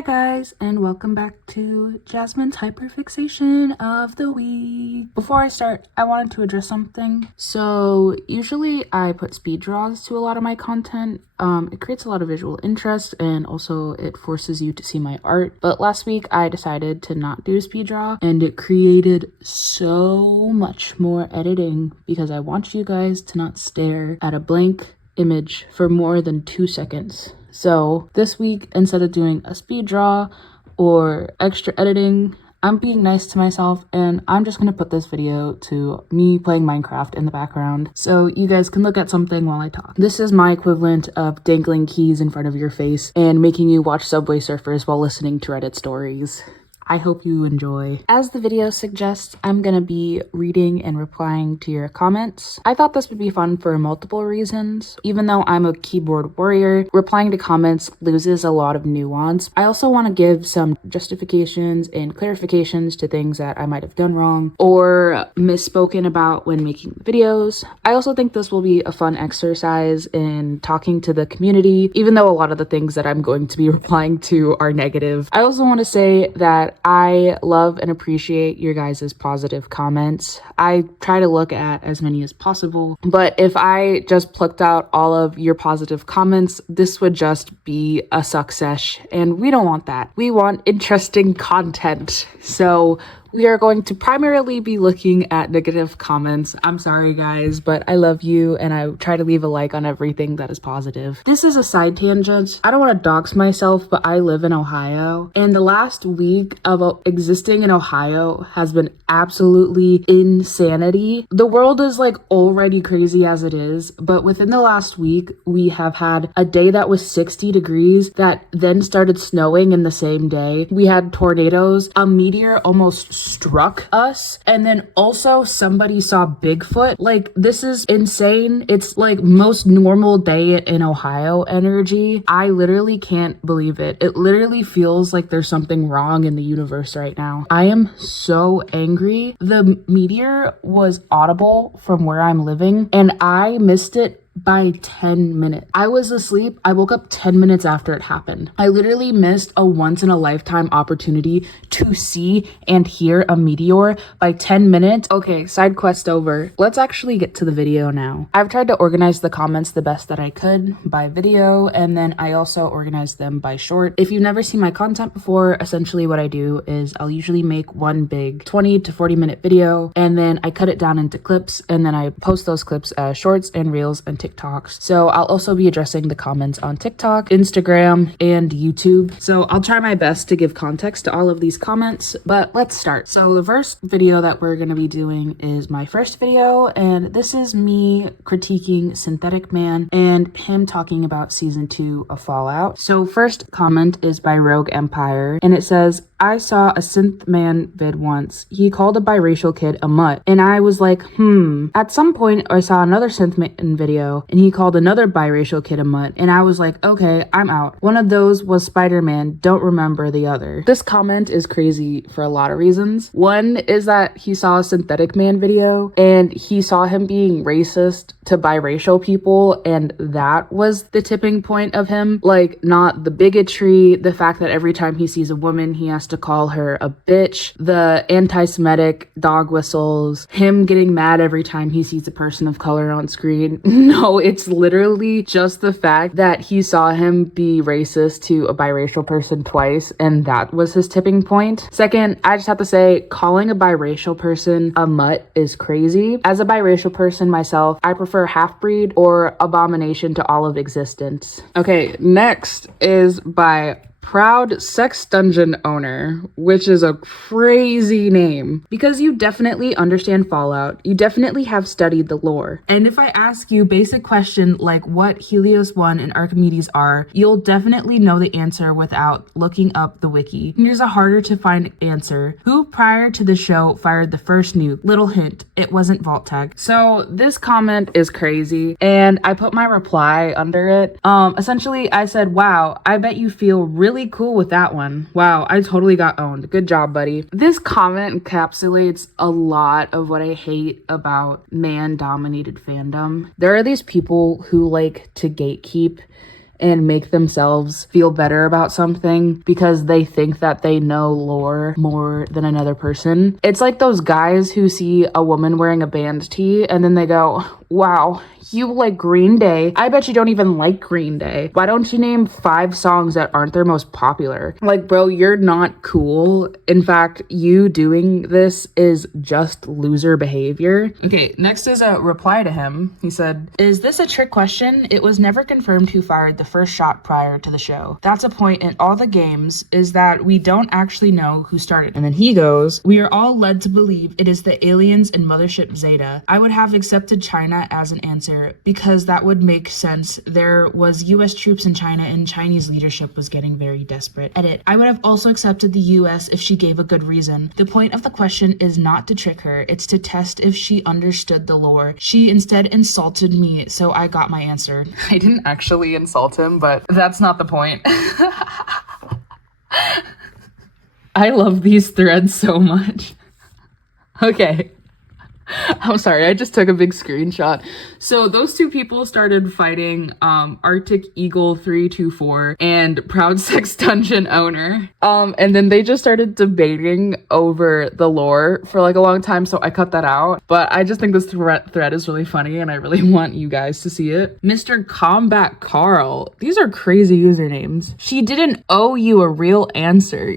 Hi guys, and welcome back to Jasmine's hyperfixation of the week. Before I start, I wanted to address something. So usually I put speed draws to a lot of my content. It creates a lot of visual interest and also it forces you to see my art. But last week I decided to not do a speed draw and it created so much more editing because I want you guys to not stare at a blank image for more than 2 seconds. So this week, instead of doing a speed draw or extra editing, I'm being nice to myself and I'm just gonna put this video to me playing Minecraft in the background so you guys can look at something while I talk. This is my equivalent of dangling keys in front of your face and making you watch Subway Surfers while listening to Reddit stories. I hope you enjoy. As the video suggests, I'm gonna be reading and replying to your comments. I thought this would be fun for multiple reasons. Even though I'm a keyboard warrior, replying to comments loses a lot of nuance. I also want to give some justifications and clarifications to things that I might have done wrong or misspoken about when making videos. I also think this will be a fun exercise in talking to the community, even though a lot of the things that I'm going to be replying to are negative. I also want to say that I love and appreciate your guys' positive comments. I try to look at as many as possible, but if I just plucked out all of your positive comments, this would just be a success, and we don't want that. We want interesting content. So we are going to primarily be looking at negative comments. I'm sorry guys, but I love you and I try to leave a like on everything that is positive. This is a side tangent. I don't want to dox myself, but I live in Ohio and the last week of existing in Ohio has been absolutely insanity. The world is like already crazy as it is, but within the last week, we have had a day that was 60 degrees that then started snowing in the same day. We had tornadoes, a meteor almost struck us, and then also somebody saw Bigfoot. Like, this is insane. It's like most normal day in Ohio energy. I literally can't believe it. It literally feels like there's something wrong in the universe right now. I am so angry. The meteor was audible from where I'm living and I missed it by 10 minutes. I was asleep. I woke up 10 minutes after it happened. I literally missed a once in a lifetime opportunity to see and hear a meteor by 10 minutes. Okay, side quest over. Let's actually get to the video now. I've tried to organize the comments the best that I could by video, and then I also organized them by short. If you've never seen my content before, essentially what I do is I'll usually make one big 20 to 40 minute video, and then I cut it down into clips, and then I post those clips as shorts and reels and TikToks. So I'll also be addressing the comments on TikTok, Instagram, and YouTube. So I'll try my best to give context to all of these comments, but let's start. So the first video that we're going to be doing is my first video, and this is me critiquing Synthetic Man and him talking about season 2 of Fallout. So first comment is by Rogue Empire, and it says, I saw a synth man vid once. He called a biracial kid a mutt, and I was like, At some point, I saw another synth man video, and he called another biracial kid a mutt, and I was like, okay, I'm out. One of those was Spider-Man, don't remember the other. This comment is crazy for a lot of reasons. One is that he saw a Synthetic Man video, and he saw him being racist to biracial people, and that was the tipping point of him. Like, not the bigotry, the fact that every time he sees a woman, he has to call her a bitch, the anti-Semitic dog whistles, him getting mad every time he sees a person of color on screen. No, it's literally just the fact that he saw him be racist to a biracial person twice, and that was his tipping point. Second, I just have to say, calling a biracial person a mutt is crazy. As a biracial person myself, I prefer half-breed or abomination to all of existence. Okay, next is by Proud Sex Dungeon Owner, which is a crazy name because you definitely understand Fallout. You definitely have studied the lore. And if I ask you basic question like what Helios 1 and Archimedes are, you'll definitely know the answer without looking up the wiki. Here's a harder to find answer. Who prior to the show fired the first nuke? Little hint, it wasn't Vault-Tec. So this comment is crazy and I put my reply under it. Essentially I said, wow, I bet you feel really cool with that one. Wow, I totally got owned. Good job, buddy. This comment encapsulates a lot of what I hate about man-dominated fandom. There are these people who like to gatekeep and make themselves feel better about something because they think that they know lore more than another person. It's like those guys who see a woman wearing a band tee and then they go, wow, you like Green Day. I bet you don't even like Green Day. Why don't you name 5 songs that aren't their most popular? Like, bro, you're not cool. In fact, you doing this is just loser behavior. Okay, next is a reply to him. He said, is this a trick question? It was never confirmed who fired the first shot prior to the show. That's a point in all the games, is that we don't actually know who started. And then he goes, we are all led to believe it is the aliens in Mothership Zeta. I would have accepted China as an answer because that would make sense. There was US troops in China and Chinese leadership was getting very desperate. Edit. I would have also accepted the US if she gave a good reason. The point of the question is not to trick her, it's to test if she understood the lore. She instead insulted me, so I got my answer. I didn't actually insult him, but that's not the point. I love these threads so much. Okay. I'm sorry, I just took a big screenshot. So those two people started fighting Arctic Eagle 324 and Proud Sex Dungeon owner. And then they just started debating over the lore for like a long time, so I cut that out. But I just think this thread is really funny and I really want you guys to see it. Mr. Combat Carl. These are crazy usernames. She didn't owe you a real answer.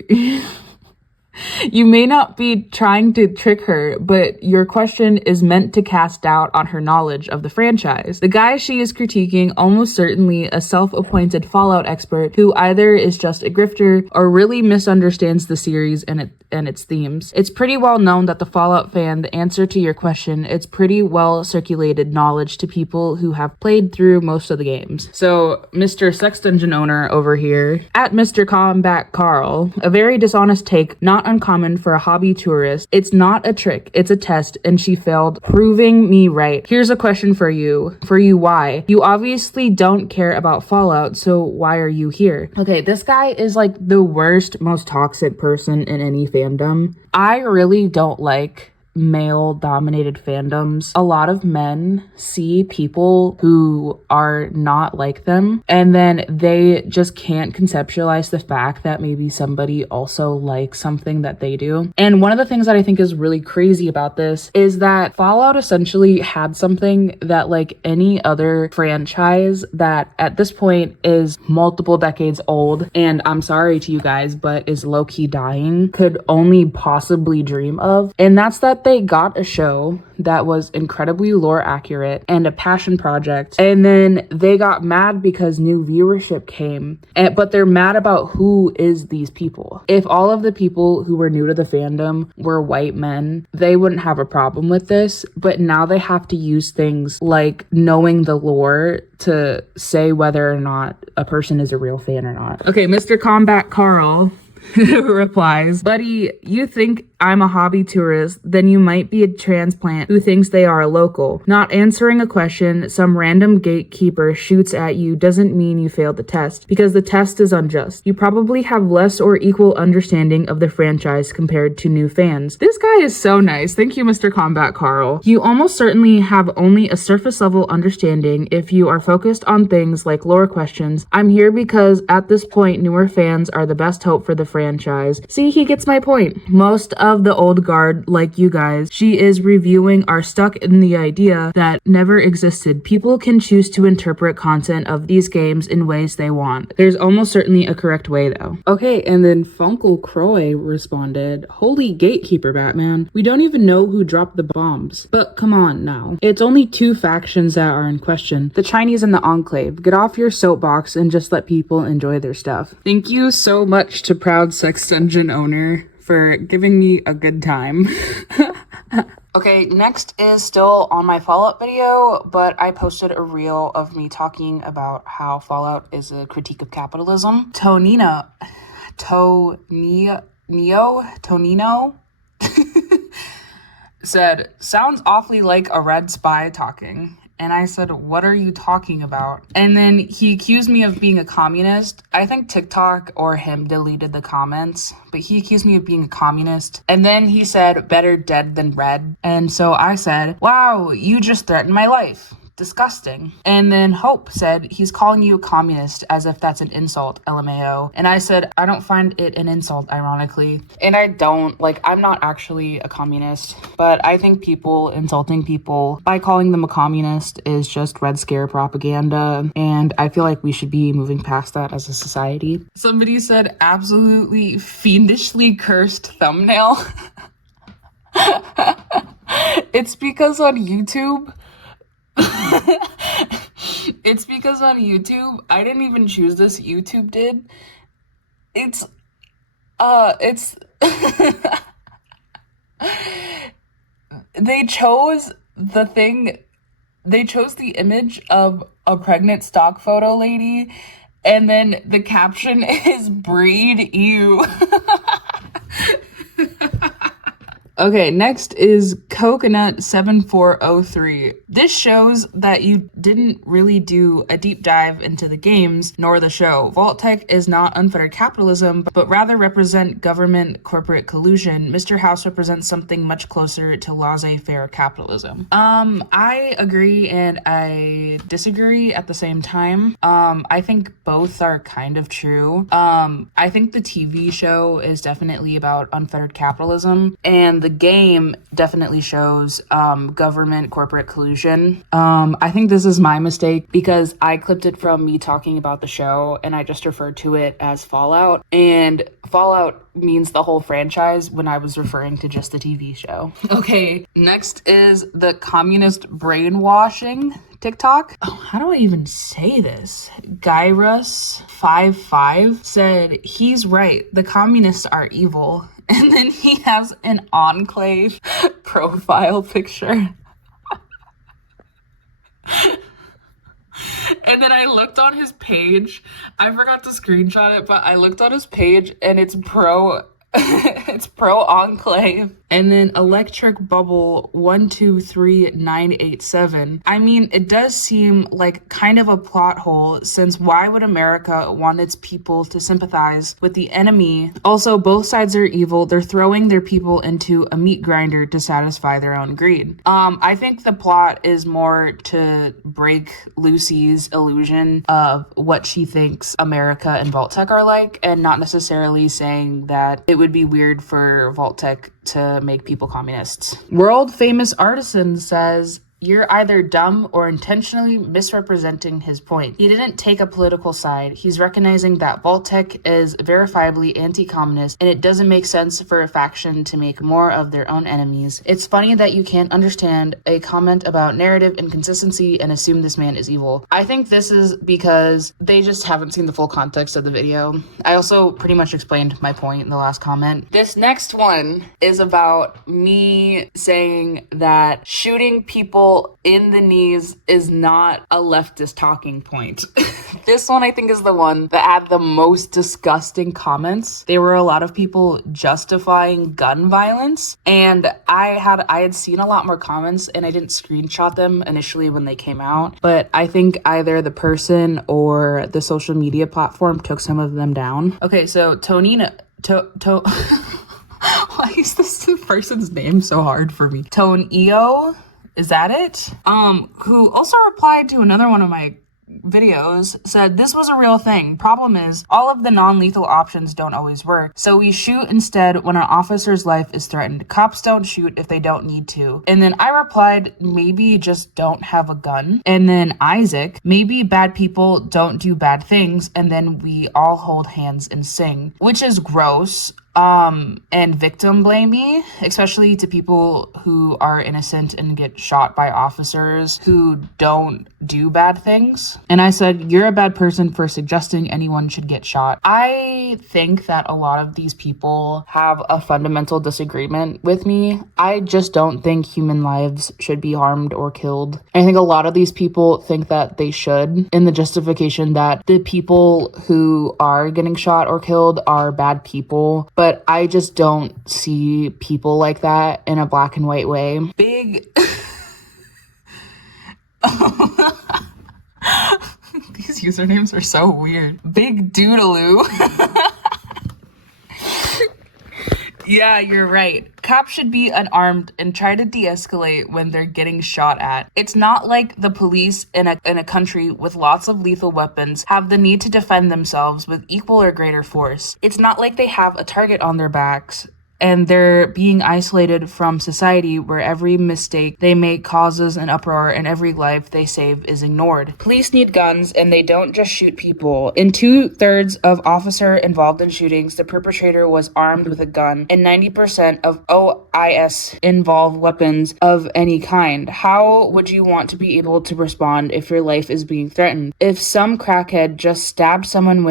You may not be trying to trick her, but your question is meant to cast doubt on her knowledge of the franchise. The guy she is critiquing almost certainly a self-appointed Fallout expert who either is just a grifter or really misunderstands the series and its themes. It's pretty well known that the Fallout fan, the answer to your question, it's pretty well circulated knowledge to people who have played through most of the games. So Mr. Sex Dungeon owner over here, at Mr. Combat Carl, a very dishonest take, not uncommon for a hobby tourist. It's not a trick, it's a test, and she failed, proving me right. Here's a question for you. Why? You obviously don't care about Fallout, so why are you here? Okay, this guy is like the worst, most toxic person in any fandom. I really don't like male-dominated fandoms. A lot of men see people who are not like them, and then they just can't conceptualize the fact that maybe somebody also likes something that they do. And one of the things that I think is really crazy about this is that Fallout essentially had something that like any other franchise that at this point is multiple decades old, and I'm sorry to you guys, but is low-key dying, could only possibly dream of. And that's that they got a show that was incredibly lore accurate and a passion project, and then they got mad because new viewership came, but they're mad about who is these people. If all of the people who were new to the fandom were white men, they wouldn't have a problem with this, but now they have to use things like knowing the lore to say whether or not a person is a real fan or not. Okay, Mr. Combat Carl replies, buddy, you think I'm a hobby tourist, then you might be a transplant who thinks they are a local. Not answering a question some random gatekeeper shoots at you doesn't mean you failed the test, because the test is unjust. You probably have less or equal understanding of the franchise compared to new fans. This guy is so nice. Thank you, Mr. Combat Carl. You almost certainly have only a surface level understanding if you are focused on things like lore questions. I'm here because at this point, newer fans are the best hope for the franchise. See, he gets my point. Most of the old guard, like you guys, she is reviewing, are stuck in the idea that never existed. People can choose to interpret content of these games in ways they want. There's almost certainly a correct way though. Okay, and then Funkel Croy responded, holy gatekeeper, Batman. We don't even know who dropped the bombs. But come on now. It's only 2 factions that are in question. The Chinese and the Enclave. Get off your soapbox and just let people enjoy their stuff. Thank you so much to Proud Sex Dungeon owner for giving me a good time. Okay, next is still on my Fallout video, but I posted a reel of me talking about how Fallout is a critique of capitalism. Tonino said, sounds awfully like a red spy talking. And I said, what are you talking about? And then he accused me of being a communist. I think TikTok or him deleted the comments, but he accused me of being a communist. And then he said, better dead than red. And so I said, wow, you just threatened my life. disgusting. And then Hope said, he's calling you a communist as if that's an insult, LMAO. And I said, I don't find it an insult, ironically. And I don't, like, I'm not actually a communist, but I think people insulting people by calling them a communist is just Red Scare propaganda. And I feel like we should be moving past that as a society. Somebody said, absolutely fiendishly cursed thumbnail. It's because on YouTube, I didn't even choose this, YouTube did. It's they chose the image of a pregnant stock photo lady, and then the caption is breed ew. Okay, next is Coconut7403. This shows that you didn't really do a deep dive into the games nor the show. Vault-Tec is not unfettered capitalism, but rather represent government corporate collusion. Mr. House represents something much closer to laissez-faire capitalism. I agree and I disagree at the same time. I think both are kind of true. I think the TV show is definitely about unfettered capitalism, and the game definitely shows government corporate collusion. I think this is my mistake because I clipped it from me talking about the show and I just referred to it as Fallout, and Fallout means the whole franchise when I was referring to just the TV show. Okay, next is the communist brainwashing TikTok. Oh, how do I even say this? Gyrus55 said, he's right, the communists are evil. And then he has an enclave profile picture. And then I looked on his page. I forgot to screenshot it, but I looked on his page and it's pro enclave. And then Electric Bubble 123987. I mean, it does seem like kind of a plot hole, since why would America want its people to sympathize with the enemy? Also, both sides are evil. They're throwing their people into a meat grinder to satisfy their own greed. I think the plot is more to break Lucy's illusion of what she thinks America and Vault-Tec are like, and not necessarily saying that it would be weird for Vault-Tec to make people communists. World famous artisan says, you're either dumb or intentionally misrepresenting his point. He didn't take a political side. He's recognizing that Vault-Tec is verifiably anti-communist, and it doesn't make sense for a faction to make more of their own enemies. It's funny that you can't understand a comment about narrative inconsistency and assume this man is evil. I think this is because they just haven't seen the full context of the video. I also pretty much explained my point in the last comment. This next one is about me saying that shooting people in the knees is not a leftist talking point. This one I think is the one that had the most disgusting comments. There were a lot of people justifying gun violence, and I had seen a lot more comments and I didn't screenshot them initially when they came out, but I think either the person or the social media platform took some of them down. Okay, so Tonina why is this person's name so hard for me? Tonio, is that it? Who also replied to another one of my videos, said, this was a real thing. Problem is, all of the non-lethal options don't always work. So we shoot instead when an officer's life is threatened. Cops don't shoot if they don't need to. And then I replied, maybe just don't have a gun. And then Isaac, maybe bad people don't do bad things, and then we all hold hands and sing, which is gross. And victim blaming, especially to people who are innocent and get shot by officers who don't do bad things. And I said, you're a bad person for suggesting anyone should get shot. I think that a lot of these people have a fundamental disagreement with me. I just don't think human lives should be harmed or killed. I think a lot of these people think that they should, in the justification that the people who are getting shot or killed are bad people. But I just don't see people like that in a black and white way. Big... These usernames are so weird. Big Doodaloo. Yeah, you're right. Cops should be unarmed and try to de-escalate when they're getting shot at. It's not like the police in a country with lots of lethal weapons have the need to defend themselves with equal or greater force. It's not like they have a target on their backs and they're being isolated from society where every mistake they make causes an uproar and every life they save is ignored. Police need guns and they don't just shoot people. In 2/3 of officer involved in shootings, the perpetrator was armed with a gun, and 90% of OIS involve weapons of any kind. How would you want to be able to respond if your life is being threatened? If some crackhead just stabbed someone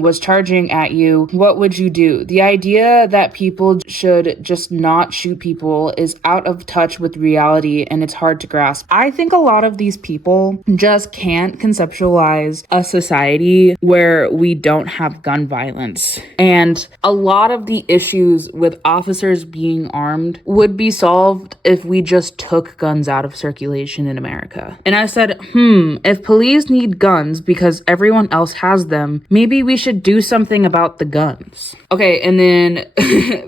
was charging at you, what would you do? The idea that people should just not shoot people is out of touch with reality, and it's hard to grasp. I think a lot of these people just can't conceptualize a society where we don't have gun violence. And a lot of the issues with officers being armed would be solved if we just took guns out of circulation in America. And I said, if police need guns because everyone else has them, maybe we should do something about the guns. Okay, and then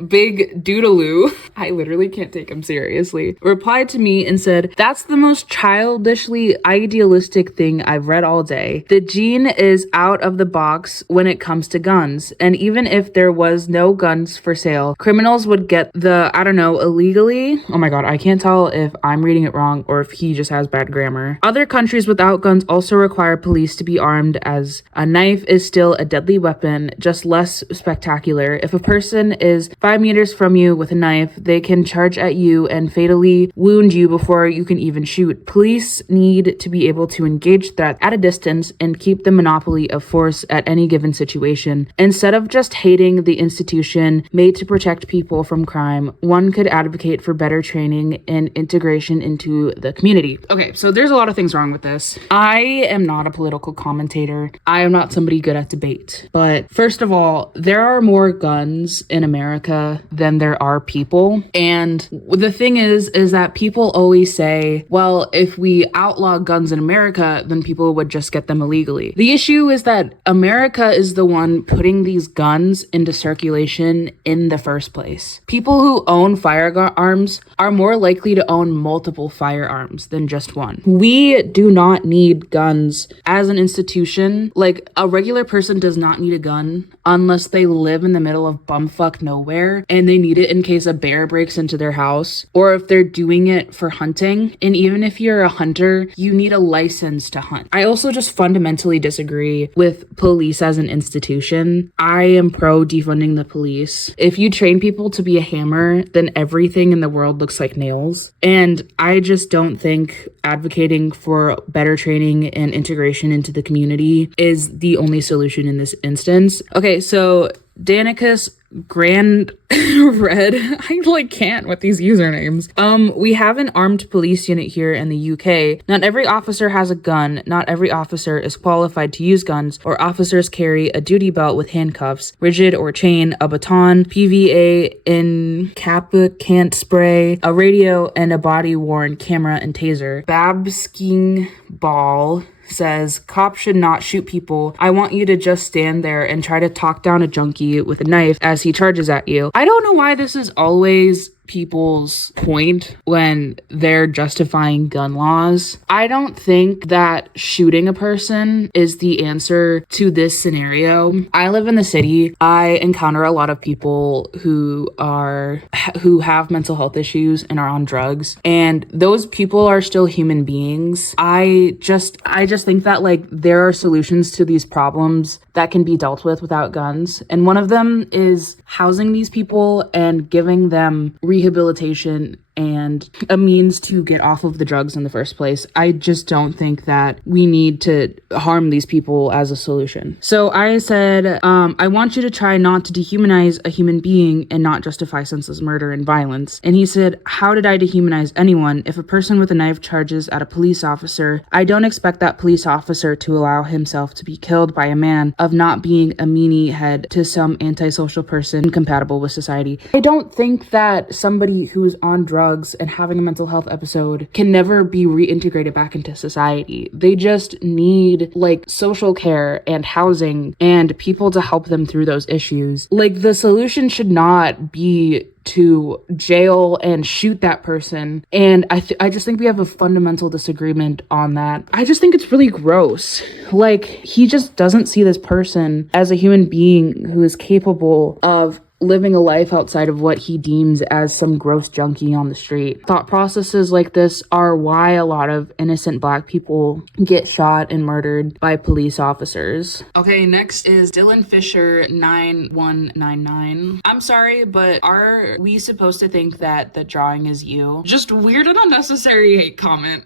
Big Doodaloo, I literally can't take him seriously, replied to me and said, "That's the most childishly idealistic thing I've read all day. The gene is out of the box when it comes to guns. And even if there was no guns for sale, criminals would get illegally." Oh my god, I can't tell if I'm reading it wrong or if he just has bad grammar. "Other countries without guns also require police to be armed, as a knife is still a deadly weapon, just less spectacular. If a person is 5 meters from you with a knife, they can charge at you and fatally wound you before you can even shoot. Police need to be able to engage threats at a distance and keep the monopoly of force at any given situation. Instead of just hating the institution made to protect people from crime, one could advocate for better training and integration into the community." Okay, so there's a lot of things wrong with this. I am not a political commentator. I am not somebody good at debate. But first of all, there are more guns in America than there are people. And the thing is that people always say, well, if we outlaw guns in America, then people would just get them illegally. The issue is that America is the one putting these guns into circulation in the first place. People who own firearms are more likely to own multiple firearms than just one. We do not need guns as an institution. Like, a regular person does not need a gun unless they live in the middle of bumfuck nowhere and they need it in case a bear breaks into their house, or if they're doing it for hunting. And even if you're a hunter, you need a license to hunt. I also just fundamentally disagree with police as an institution. I am pro defunding the police. If you train people to be a hammer, then everything in the world looks like nails. And I just don't think advocating for better training and integration into the community is the only solution in this instance. Okay, so Danicus Grand Red, I can't with these usernames. We have an armed police unit here in the UK. Not every officer has a gun. Not every officer is qualified to use guns, or officers carry a duty belt with handcuffs, rigid or chain, a baton, PVA, incapacant spray, a radio, and a body-worn camera and taser. Babsking Ball says, "Cops should not shoot people. I want you to just stand there and try to talk down a junkie with a knife as he charges at you." I don't know why this is always people's point when they're justifying gun laws. I don't think that shooting a person is the answer to this scenario. I live in the city. I encounter a lot of people who have mental health issues and are on drugs, and those people are still human beings. I just think that there are solutions to these problems that can be dealt with without guns, and one of them is housing these people and giving them rehabilitation and a means to get off of the drugs in the first place. I just don't think that we need to harm these people as a solution. So I said, I want you to try not to dehumanize a human being and not justify senseless murder and violence. And he said, "How did I dehumanize anyone? If a person with a knife charges at a police officer, I don't expect that police officer to allow himself to be killed by a man of not being a meanie head to some antisocial person incompatible with society." I don't think that somebody who's on drugs drugs and having a mental health episode can never be reintegrated back into society. They just need like social care and housing and people to help them through those issues. Like, the solution should not be to jail and shoot that person. And I just think we have a fundamental disagreement on that. I just think it's really gross. Like, he just doesn't see this person as a human being who is capable of living a life outside of what he deems as some gross junkie on the street. Thought processes like this are why a lot of innocent Black people get shot and murdered by police officers. Okay, next is Dylan Fisher 9199. I'm sorry, but are we supposed to think that the drawing is you? Just weird and unnecessary hate comment.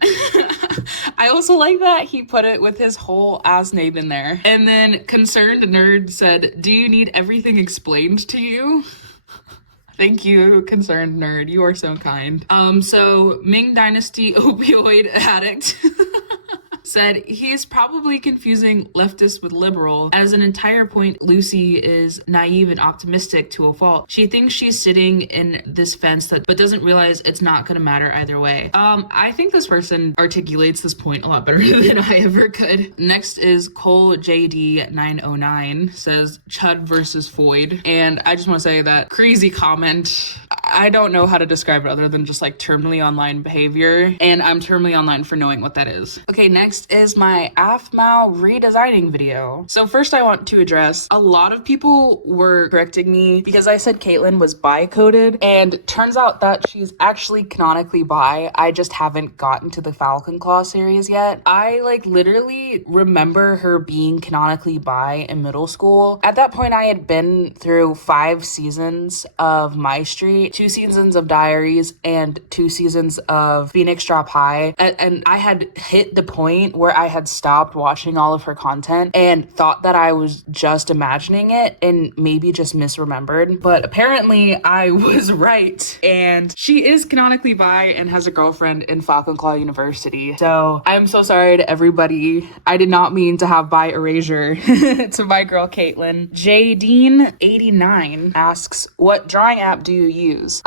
I also like that he put it with his whole ass name in there. And then Concerned Nerd said, "Do you need everything explained to you?" Thank you, Concerned Nerd. You are so kind. So Ming Dynasty opioid addict said he's probably confusing leftist with liberal. As an entire point, Lucy is naive and optimistic to a fault. She thinks she's sitting in this fence but doesn't realize it's not gonna matter either way. I think this person articulates this point a lot better than I ever could. Next is Cole JD 909 says Chud versus Floyd. And I just want to say that crazy comment. I don't know how to describe it other than just like terminally online behavior. And I'm terminally online for knowing what that is. Okay, next is my AFMAO redesigning video. So first I want to address, a lot of people were correcting me because I said Caitlyn was bi-coded, and turns out that she's actually canonically bi. I just haven't gotten to the Falcon Claw series yet. I like literally remember her being canonically bi in middle school. At that point I had been through 5 seasons of My Street, 2 seasons of Diaries, and 2 seasons of Phoenix Drop High, and I had hit the point where I had stopped watching all of her content and thought that I was just imagining it and maybe just misremembered. But apparently I was right, and she is canonically bi and has a girlfriend in Falcon Claw University. So I'm so sorry to everybody. I did not mean to have bi erasure to my girl Caitlyn. Jadeen89 asks, what drawing app do you use?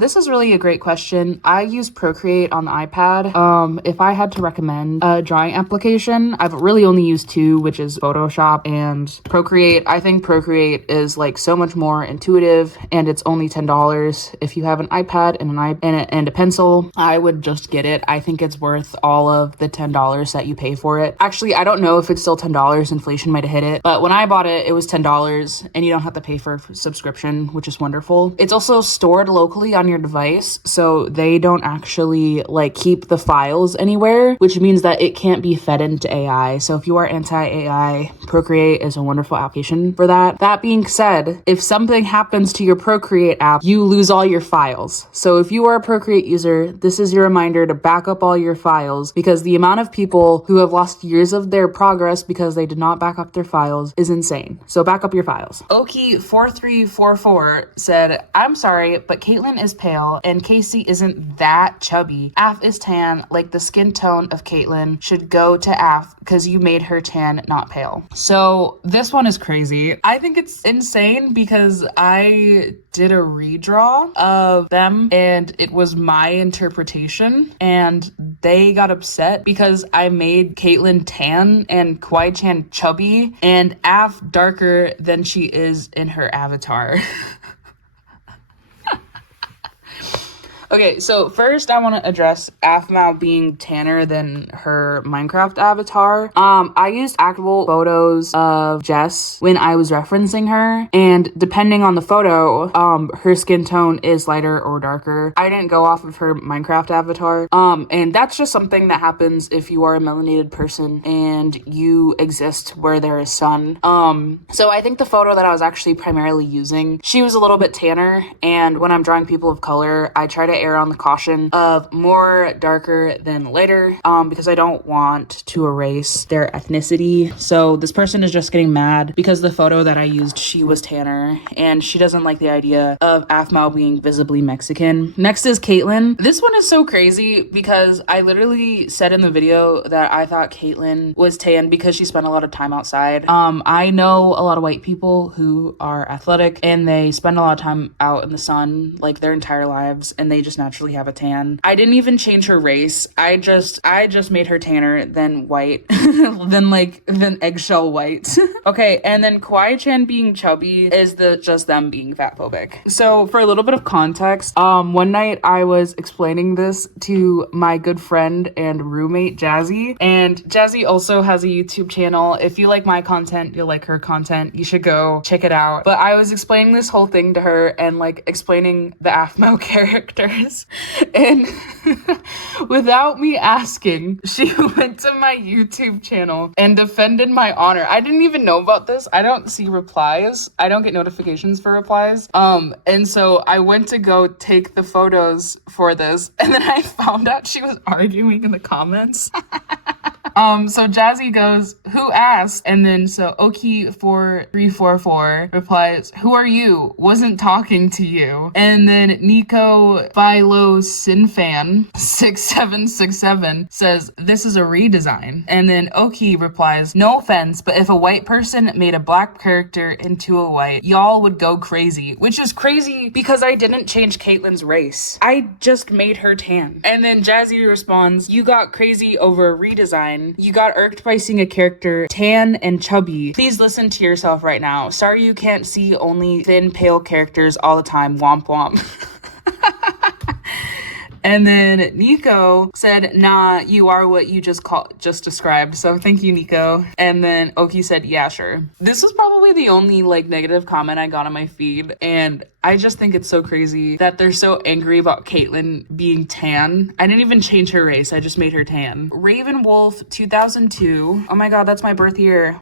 This is really a great question. I use Procreate on the iPad. If I had to recommend a drawing application, I've really only used 2, which is Photoshop and Procreate. I think Procreate is like so much more intuitive, and it's only $10. If you have an iPad and a pencil, I would just get it. I think it's worth all of the $10 that you pay for it. Actually, I don't know if it's still $10. Inflation might have hit it, but when I bought it, it was $10, and you don't have to pay for a subscription, which is wonderful. It's also stored locally on your device, so they don't actually like keep the files anywhere, which means that it can't be fed into AI. So if you are anti-AI, Procreate is a wonderful application for that. That being said, if something happens to your Procreate app, you lose all your files. So if you are a Procreate user, this is your reminder to back up all your files, because the amount of people who have lost years of their progress because they did not back up their files is insane. So back up your files. Oki4344 said, I'm sorry, but Caitlyn is pale and Casey isn't that chubby. Af is tan, like the skin tone of Caitlyn should go to Af because you made her tan, not pale. So this one is crazy. I think it's insane because I did a redraw of them and it was my interpretation, and they got upset because I made Caitlyn tan and Kwai Chan chubby and Af darker than she is in her avatar. Okay, so first I want to address AFMAO being tanner than her Minecraft avatar. I used actual photos of Jess when I was referencing her, and depending on the photo, her skin tone is lighter or darker. I didn't go off of her Minecraft avatar. And that's just something that happens if you are a melanated person and you exist where there is sun. So I think the photo that I was actually primarily using, she was a little bit tanner, and when I'm drawing people of color, I try to err on the caution of more darker than lighter, because I don't want to erase their ethnicity. So this person is just getting mad because the photo that I used, she was tanner, and she doesn't like the idea of AFMAO being visibly Mexican. Next is Caitlyn. This one is so crazy because I literally said in the video that I thought Caitlyn was tan because she spent a lot of time outside. I know a lot of white people who are athletic and they spend a lot of time out in the sun like their entire lives, and they just just naturally have a tan. I didn't even change her race. I just made her tanner than white, than eggshell white. Okay, and then Kwai-chan being chubby is just them being fat phobic. So for a little bit of context, one night I was explaining this to my good friend and roommate Jazzy, and Jazzy also has a YouTube channel. If you like my content, you'll like her content. You should go check it out. But I was explaining this whole thing to her and like explaining the AFMO characters, and without me asking, she went to my YouTube channel and defended my honor. I didn't even know about this. I don't see replies. I don't get notifications for replies. And so I went to go take the photos for this, and then I found out she was arguing in the comments. So Jazzy goes, "Who asked?" And then so Oki4344 replies, "Who are you? Wasn't talking to you." And then Nico Philo Sinfan 6767 says, "This is a redesign." And then Oki replies, "No offense, but if a white person made a black character into a white, y'all would go crazy." Which is crazy because I didn't change Caitlyn's race. I just made her tan. And then Jazzy responds, "You got crazy over a redesign. You got irked by seeing a character tan and chubby. Please listen to yourself right now. Sorry you can't see only thin, pale characters all the time. Womp womp." And then Nico said, "Nah, you are what you just described." So thank you, Nico. And then Oki said, "Yeah, sure." This was probably the only like negative comment I got on my feed, and I just think it's so crazy that they're so angry about Caitlyn being tan. I didn't even change her race. I just made her tan. Raven Wolf 2002, oh my god, that's my birth year,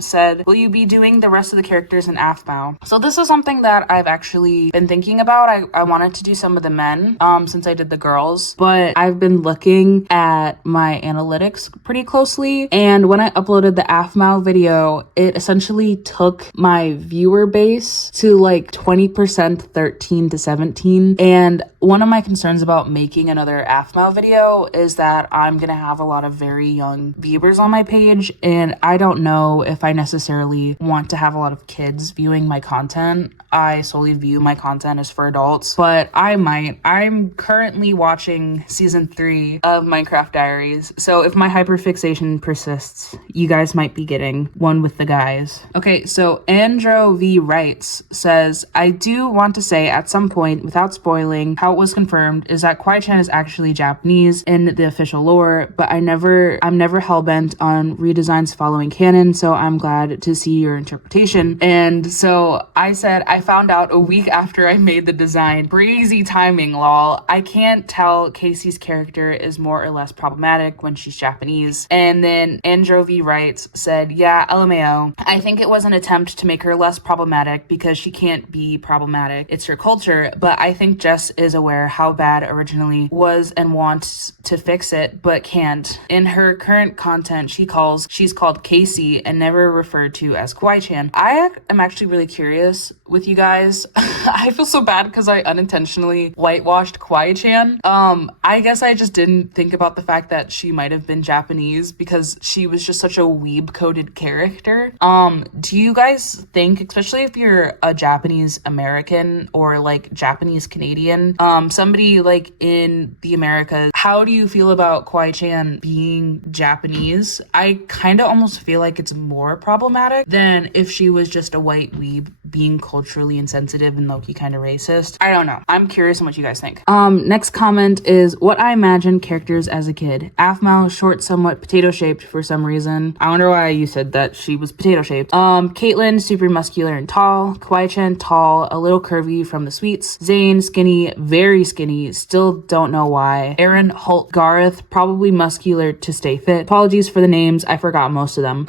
said, "Will you be doing the rest of the characters in AFMO?" So this is something that I've actually been thinking about. I wanted to do some of the men, since I did the girls, but I've been looking at my analytics pretty closely, and when I uploaded the AFMO video, it essentially took my viewer base to like 20% 13 to 17. And one of my concerns about making another AFMO video is that I'm gonna have a lot of very young viewers on my page, and I don't know if I necessarily want to have a lot of kids viewing my content. I solely view my content as for adults, but I might. I'm currently watching season 3 of Minecraft Diaries, so if my hyperfixation persists, you guys might be getting one with the guys. Okay, so Andro V writes, says, "I do want to say at some point, without spoiling, how it was confirmed is that Kwai-chan is actually Japanese in the official lore, but I'm never hellbent on redesigns following canon, so I'm glad to see your interpretation." And so I said, I found out a week after I made the design. Crazy timing, lol. I can't tell Casey's character is more or less problematic when she's Japanese. And then Andro V writes, said, "Yeah, LMAO. I think it was an attempt to make her less problematic because she can't be problematic. It's her culture, but I think Jess is aware how bad originally was and wants to fix it, but can't. In her current content, she's called Casey and never referred to as Kwai-chan." I am actually really curious with you guys. I feel so bad because I unintentionally whitewashed Kwai-chan. I guess I just didn't think about the fact that she might have been Japanese because she was just such a weeb-coded character. Do you guys think, especially if you're a Japanese American or like Japanese Canadian, somebody like in the Americas, how do you feel about Kwai-chan being Japanese? I kind of almost feel like it's more problematic than if she was just a white weeb being culturally insensitive and low-key kind of racist. I don't know. I'm curious on what you guys think. Next comment is, "What I imagined characters as a kid. Aphmau, short, somewhat potato-shaped for some reason." I wonder why you said that she was potato-shaped. Caitlyn, super muscular and tall. Kwai-chan, tall, a little curvy from the sweets. Zane, skinny, very skinny, still don't know why. Aaron, Holt, Gareth, probably muscular to stay fit. Apologies for the names, I forgot most of them.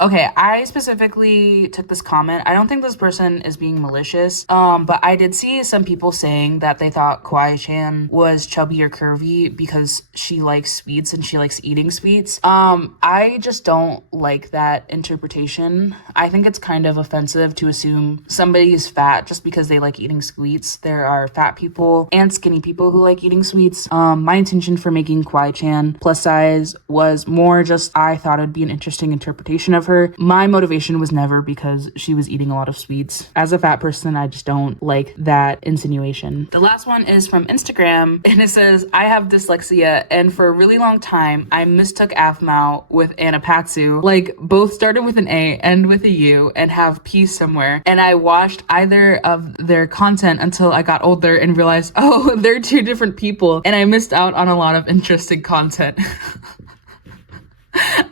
Okay, I specifically took this comment. I don't think this person is being malicious, but I did see some people saying that they thought Kwai-chan was chubby or curvy because she likes sweets and she likes eating sweets. I just don't like that interpretation. I think it's kind of offensive to assume somebody is fat just because they like eating sweets. There are fat people and skinny people who like eating sweets. My intention for making Kwai-chan plus size was more just I thought it'd be an interesting interpretation of her. My motivation was never because she was eating a lot of sweets. As a fat person, I just don't like that insinuation. The last one is from Instagram, and it says, I have dyslexia, and for a really long time, I mistook Afmao with Anapatsu. Like, both started with an A, end with a U, and have P somewhere. And I watched either of their content until I got older and realized, oh, they're two different people, and I missed out on a lot of interesting content.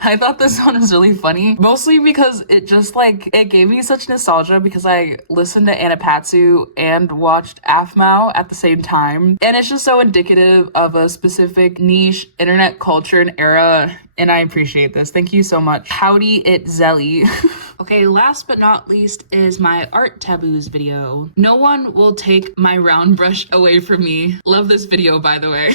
I thought this one was really funny, mostly because it just like, it gave me such nostalgia because I listened to Anapatsu and watched Afmao at the same time. And it's just so indicative of a specific niche internet culture and era. And I appreciate this. Thank you so much. Howdy it Zelly. Okay, last but not least is my art taboos video. No one will take my round brush away from me. Love this video, by the way.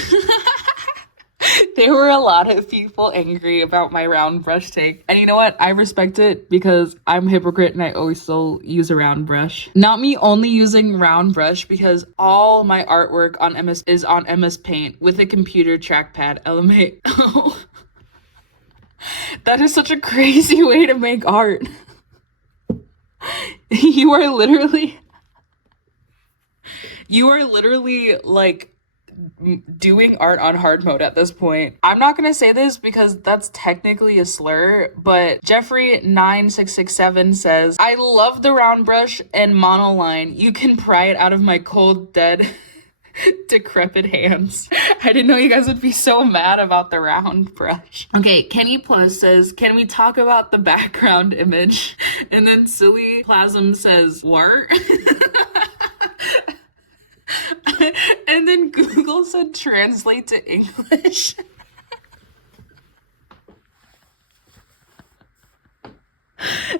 There were a lot of people angry about my round brush take. And you know what? I respect it because I'm a hypocrite and I always still use a round brush. Not me only using round brush because all my artwork on MS is on MS Paint with a computer trackpad. LMA. Oh. That is such a crazy way to make art. You are literally like doing art on hard mode at this point. I'm not gonna say this because that's technically a slur, but Jeffrey9667 says, I love the round brush and monoline. You can pry it out of my cold, dead, decrepit hands. I didn't know you guys would be so mad about the round brush. Okay, Kenny Plus says, can we talk about the background image? And then Silly Plasm says, what? And then Google said translate to English.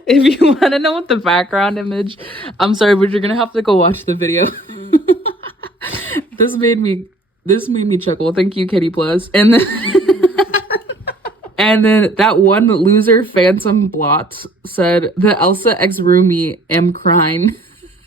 If you want to know what the background image, I'm sorry, but you're gonna have to go watch the video. This made me chuckle. Thank you, Kitty Plus. And then and then that one loser Phantom Blot said the Elsa ex roomie am crying.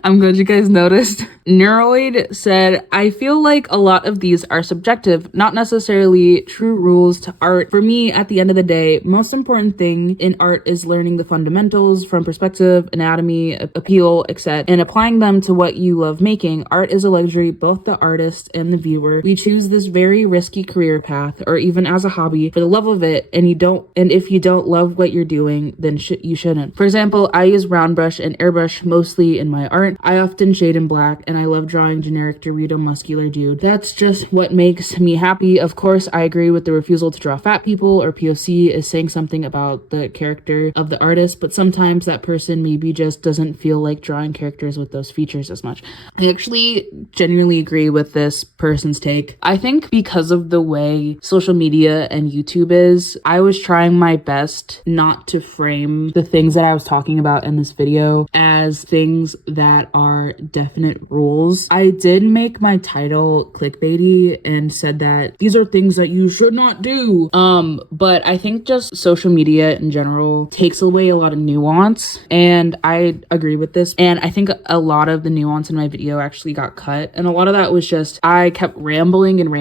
I'm glad you guys noticed. Neuroid said, I feel like a lot of these are subjective, not necessarily true rules to art. For me, at the end of the day, most important thing in art is learning the fundamentals from perspective, anatomy, appeal, etc., and applying them to what you love making. Art is a luxury, both the artist and the viewer. We choose this very risky career path, or even as a hobby, for the love of it, and if you don't love what you're doing, then you shouldn't. For example, I use round brush and airbrush mostly in my art. I often shade in black, and I love drawing generic Dorito muscular dude. That's just what makes me happy. Of course, I agree with the refusal to draw fat people, or POC is saying something about the character of the artist, but sometimes that person maybe just doesn't feel like drawing characters with those features as much. I actually genuinely agree with this person's take. I think because of the way social media and YouTube is, I was trying my best not to frame the things that I was talking about in this video as things that are definite rules. I did make my title clickbaity and said that these are things that you should not do. But I think just social media in general takes away a lot of nuance, and I agree with this. And I think a lot of the nuance in my video actually got cut, and a lot of that was just I kept rambling and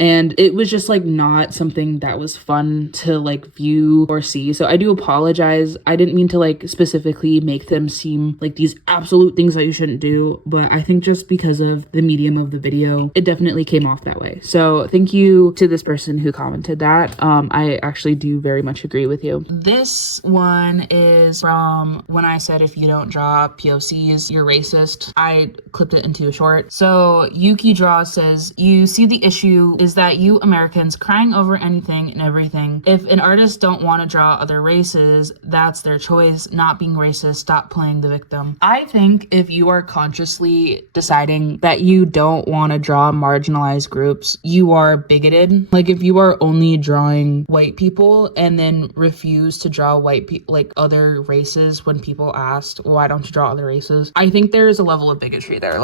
and it was just like not something that was fun to like view or see. So I do apologize. I didn't mean to like specifically make them seem like these absolute things that you shouldn't do, but I think just because of the medium of the video, it definitely came off that way. So thank you to this person who commented that. I actually do very much agree with you. This one is from when I said if you don't draw POCs, you're racist. I clipped it into a short. So Yuki Draw says, you see the issue is that you Americans crying over anything and everything. If an artist don't want to draw other races, that's their choice. Not being racist, stop playing the victim. I think if you are consciously deciding that you don't want to draw marginalized groups, you are bigoted. Like if you are only drawing white people and then refuse to draw white people, like other races, when people asked, why don't you draw other races? I think there is a level of bigotry there.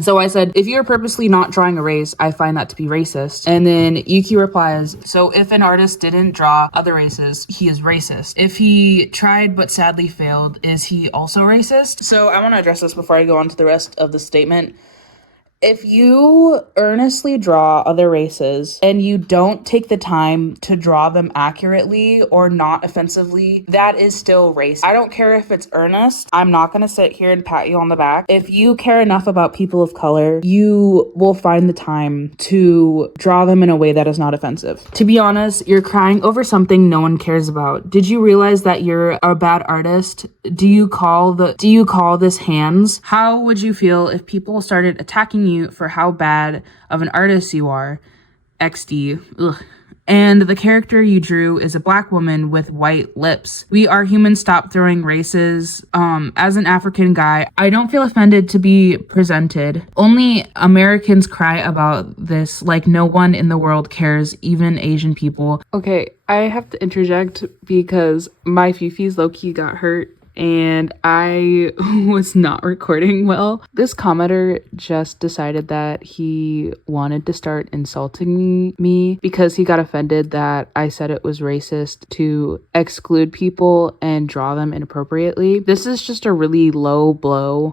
So I said, if you're purposely not drawing a race, I find that to be racist. racist. And then Yuki replies, so if an artist didn't draw other races, he is racist. If he tried but sadly failed, is he also racist? So I want to address this before I go on to the rest of the statement. If you earnestly draw other races and you don't take the time to draw them accurately or not offensively, that is still racist. I don't care if it's earnest. I'm not going to sit here and pat you on the back. If you care enough about people of color, you will find the time to draw them in a way that is not offensive. To be honest, you're crying over something no one cares about. Did you realize that you're a bad artist? Do you call this hands? How would you feel if people started attacking you for how bad of an artist you are? XD. Ugh. And the character you drew is a black woman with white lips. We are humans, stop throwing races. As an African guy, I don't feel offended to be presented. Only Americans cry about this like no one in the world cares, even Asian people. Okay, I have to interject because my fifis low-key got hurt and I was not recording well. This commenter just decided that he wanted to start insulting me because he got offended that I said it was racist to exclude people and draw them inappropriately. This is just a really low blow.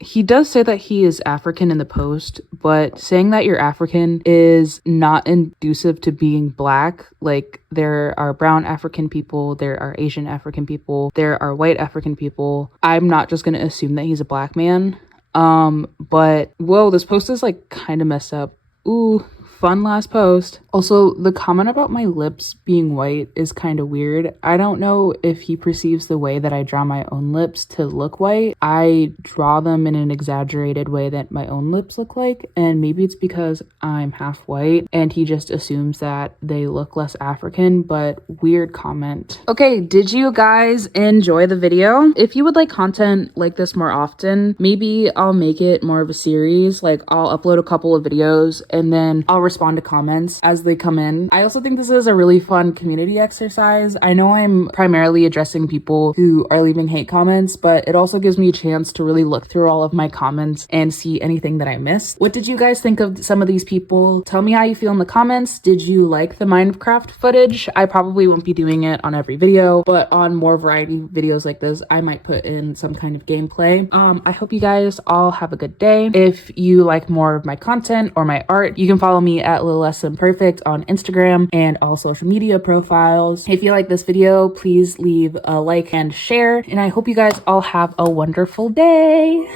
He does say that he is African in the post, but saying that you're African is not inducive to being black. Like, there are brown African people, there are Asian African people, there are white African people. I'm not just gonna assume that he's a black man. But whoa, this post is like kind of messed up. Ooh, fun last post. Also, the comment about my lips being white is kind of weird. I don't know if he perceives the way that I draw my own lips to look white. I draw them in an exaggerated way that my own lips look like, and maybe it's because I'm half white and he just assumes that they look less African, but weird comment. Okay, did you guys enjoy the video? If you would like content like this more often, maybe I'll make it more of a series. Like, I'll upload a couple of videos and then I'll respond to comments as they come in. I also think this is a really fun community exercise. I know I'm primarily addressing people who are leaving hate comments, but it also gives me a chance to really look through all of my comments and see anything that I missed. What did you guys think of some of these people? Tell me how you feel in the comments. Did you like the Minecraft footage? I probably won't be doing it on every video, but on more variety videos like this, I might put in some kind of gameplay. I hope you guys all have a good day. If you like more of my content or my art, you can follow me at Little Less Than Perfect on Instagram and all social media profiles. If you like this video, please leave a like and share, and I hope you guys all have a wonderful day.